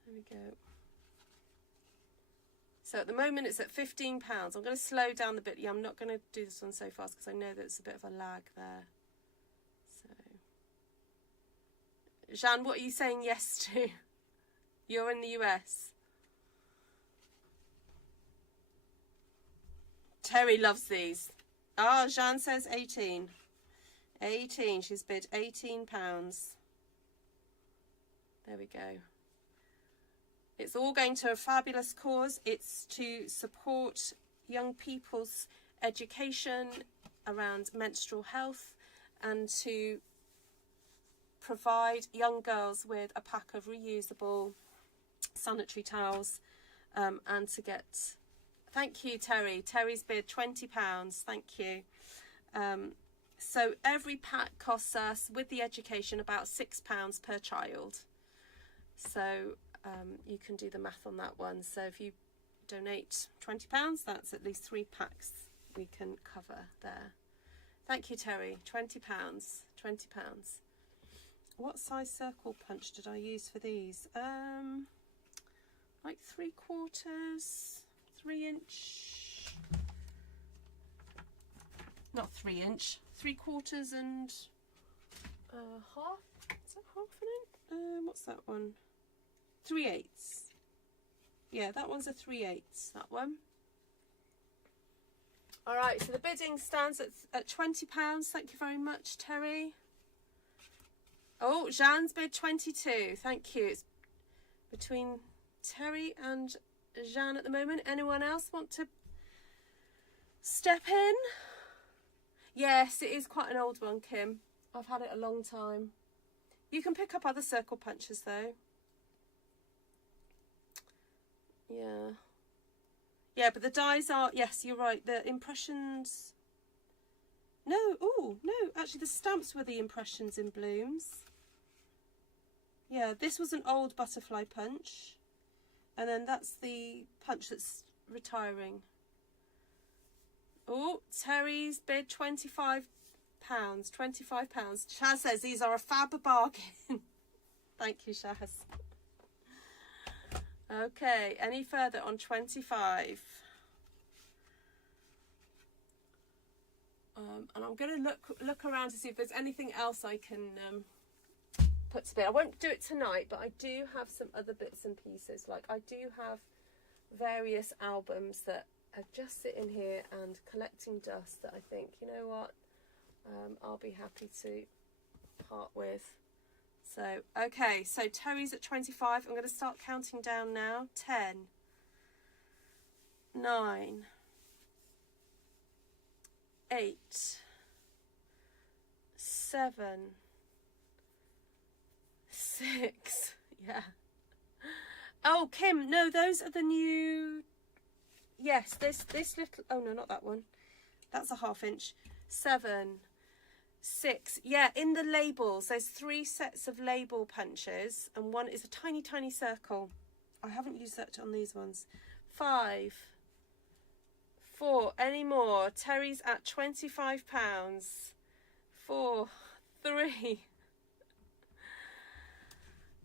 There we go. So at the moment it's at £15. I'm going to slow down the bit. Yeah, I'm not going to do this one so fast because I know that it's a bit of a lag there. So, Jeanne, what are you saying yes to? You're in the US. Terry loves these. Oh, Jeanne says 18. 18. She's bid £18. There we go. It's all going to a fabulous cause. It's to support young people's education around menstrual health and to provide young girls with a pack of reusable sanitary towels and to get... Thank you, Terry. Terry's bid £20. Thank you. So every pack costs us, with the education, about £6 per child. So you can do the math on that one. So if you donate £20, that's at least 3 packs we can cover there. Thank you, Terry. £20. £20. What size circle punch did I use for these? Like 3/4, 3-inch. Not 3-inch. 3/4 and half. Is that half an inch? What's that one? 3/8. Yeah, that one's a 3/8. That one. All right, so the bidding stands at £20. Thank you very much, Terry. Oh, Jeanne's bid 22. Thank you. It's between Terry and Jeanne at the moment. Anyone else want to step in? Yes, it is quite an old one, Kim. I've had it a long time. You can pick up other circle punches though. Yeah. Yeah, but the dies are, yes, you're right. The impressions... No, oh, no. Actually, the stamps were the impressions in blooms. Yeah, this was an old butterfly punch. And then that's the punch that's retiring. Oh, Terry's bid £25. £25. Shaz says these are a fab bargain. Thank you, Shaz. Okay, any further on 25? And I'm going to look around to see if there's anything else I can put to bed. I won't do it tonight, but I do have some other bits and pieces. Like I do have various albums that are just sitting here and collecting dust that I think, you know what, I'll be happy to part with. So, okay, so Terry's at 25. I'm going to start counting down now. 10, 9, 8, 7, 6. Yeah. Oh, Kim, no, those are the new... Yes, this little... Oh, no, not that one. That's a 1/2 inch. 7, 6. Yeah, in the labels, there's 3 sets of label punches, and one is a tiny, tiny circle. I haven't used that on these ones. 5, 4. Any more? Terry's at £25. 4, 3,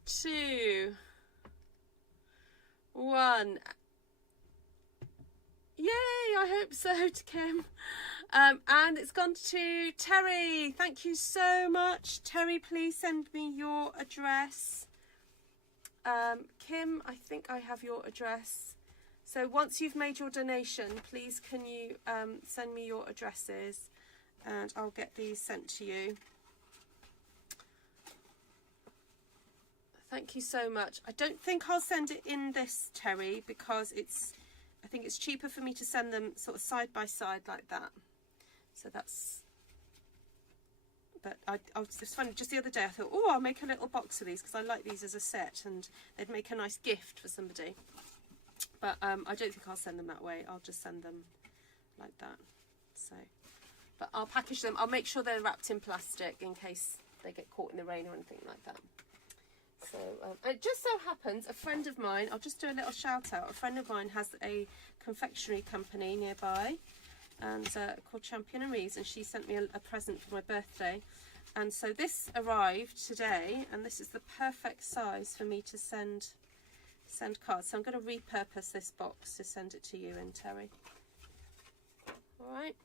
2, 1. Yay, I hope so, to Kim. And it's gone to Terry. Thank you so much. Terry, please send me your address. Kim, I think I have your address. So once you've made your donation, please can you send me your addresses and I'll get these sent to you. Thank you so much. I don't think I'll send it in this, Terry, because I think it's cheaper for me to send them sort of side by side like that. So that's but it's funny, just the other day I thought, oh, I'll make a little box of these because I like these as a set and they'd make a nice gift for somebody. But I don't think I'll send them that way. I'll just send them like that. So, but I'll package them. I'll make sure they're wrapped in plastic in case they get caught in the rain or anything like that. So it just so happens a friend of mine, I'll just do a little shout out, a friend of mine has a confectionery company nearby and called Championeries, and she sent me a present for my birthday, and so this arrived today and this is the perfect size for me to send cards. So I'm going to repurpose this box to send it to you in, Terry. All right,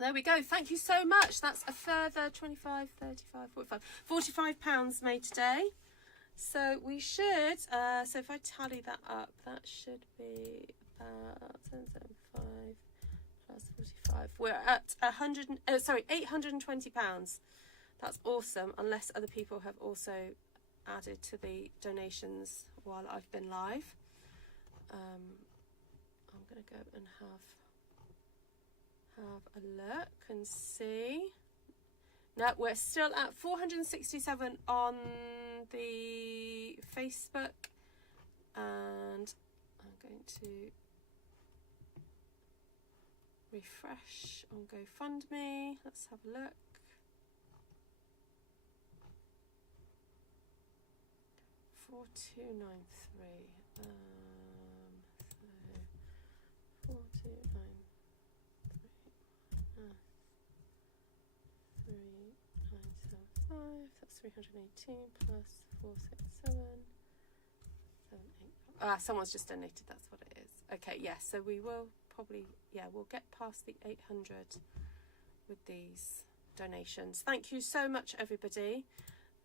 there we go. Thank you so much. That's a further 25, 35, 45 £45 made today. So we should, so if I tally that up, that should be about 1075 plus 45. We're at £820. That's awesome, unless other people have also added to the donations while I've been live. I'm going to go and have a look and see. No, we're still at 467 on the Facebook, and I'm going to refresh on GoFundMe. Let's have a look. $4293. So 4293. 3975. That's 318 plus 467. 785. Someone's just donated. That's what it is. Okay, yeah. So we will probably, we'll get past the 800 with these donations. Thank you so much, everybody.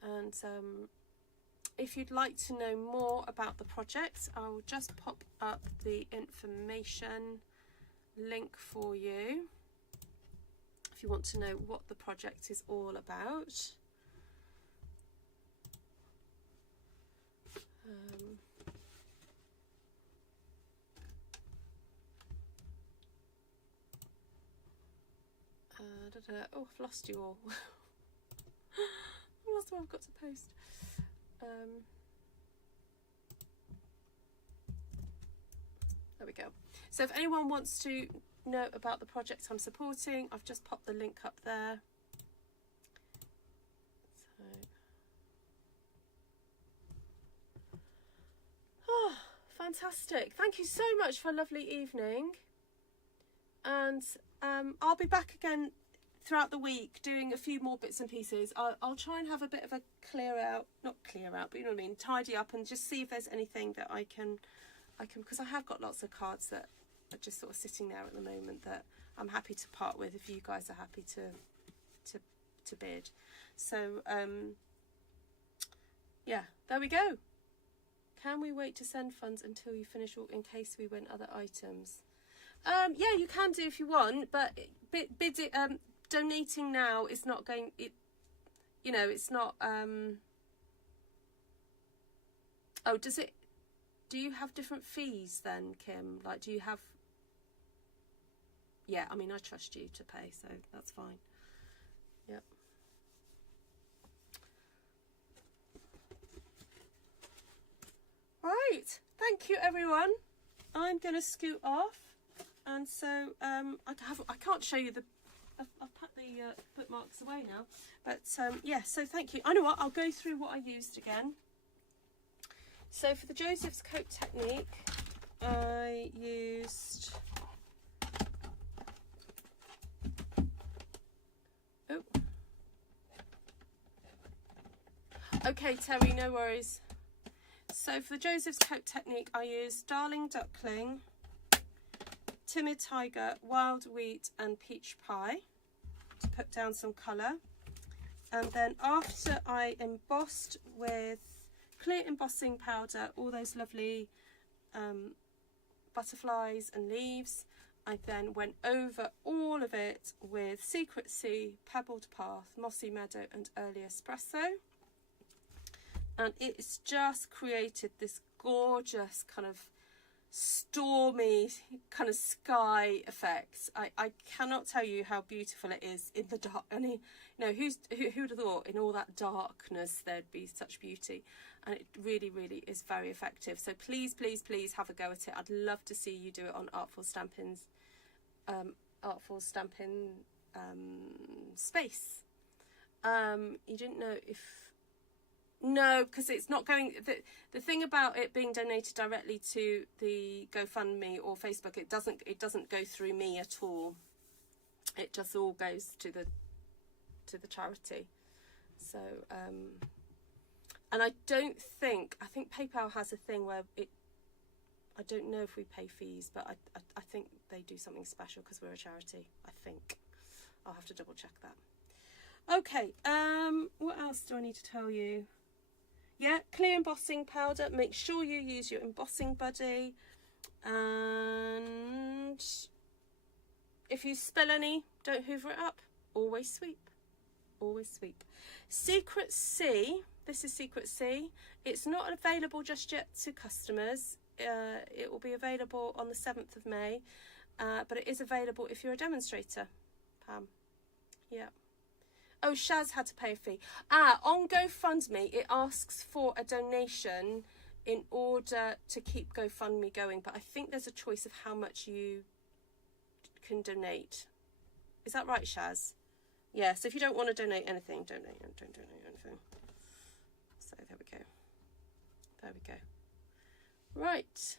And if you'd like to know more about the project, I will just pop up the information link for you if you want to know what the project is all about. Oh, I've lost you all. I've lost what I've got to post. There we go. So if anyone wants to know about the project I'm supporting, I've just popped the link up there. So, fantastic. Thank you so much for a lovely evening. And I'll be back again throughout the week doing a few more bits and pieces. I'll try and have a bit of a not clear out, but you know what I mean, tidy up and just see if there's anything that I can, because I have got lots of cards that are just sort of sitting there at the moment that I'm happy to part with if you guys are happy to bid. So yeah, there we go. Can we wait to send funds until you finish all in case we win other items? Yeah, you can do if you want, but donating now is not going, you know, it's not, oh, do you have different fees then, Kim? Like, do you have, yeah, I mean, I trust you to pay, so that's fine. Yep. Right, thank you everyone. I'm going to scoot off, and so I can't show you I've put the bookmarks away now, but yeah, so thank you. I know what, I'll go through what I used again. So for the Joseph's Coat technique, I used, oh, okay Terry, no worries. So for the Joseph's Coat technique, I used Darling Duckling, Timid Tiger, Wild Wheat and Peach Pie to put down some colour. And then after I embossed with clear embossing powder all those lovely butterflies and leaves, I then went over all of it with Secret Sea, Pebbled Path, Mossy Meadow and early Espresso. And it's just created this gorgeous kind of stormy kind of sky effects. I cannot tell you how beautiful it is in the dark. I mean, you know, who would have thought in all that darkness there'd be such beauty? And it really, really is very effective. So please, please, please have a go at it. I'd love to see you do it on Artful Stampin's Artful Stampin space. You didn't know if... No, because it's not going... The thing about it being donated directly to the GoFundMe or Facebook, it doesn't go through me at all. It just all goes to the charity. So, and I think PayPal has a thing where I don't know if we pay fees, but I think they do something special because we're a charity, I think. I'll have to double check that. Okay, what else do I need to tell you? Yeah, clear embossing powder. Make sure you use your embossing buddy. And if you spill any, don't hoover it up. Always sweep. Always sweep. Secret C. This is Secret C. It's not available just yet to customers. It will be available on the 7th of May. But it is available if you're a demonstrator, Pam. Yeah. Oh, Shaz had to pay a fee. On GoFundMe, it asks for a donation in order to keep GoFundMe going. But I think there's a choice of how much you can donate. Is that right, Shaz? Yeah, so if you don't want to donate anything, don't donate anything. So there we go. There we go. Right.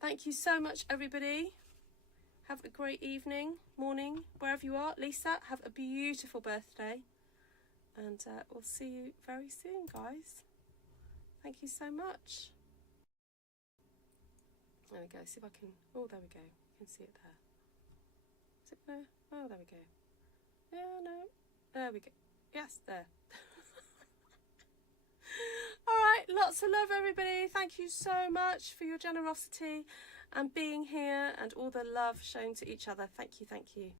Thank you so much, everybody. Have a great evening, morning, wherever you are. Lisa, have a beautiful birthday. And we'll see you very soon, guys. Thank you so much. There we go. See if I can... Oh, there we go. You can see it there. Is it there? Oh, there we go. Yeah, no. There we go. Yes, there. All right. Lots of love, everybody. Thank you so much for your generosity and being here and all the love shown to each other. Thank you, thank you.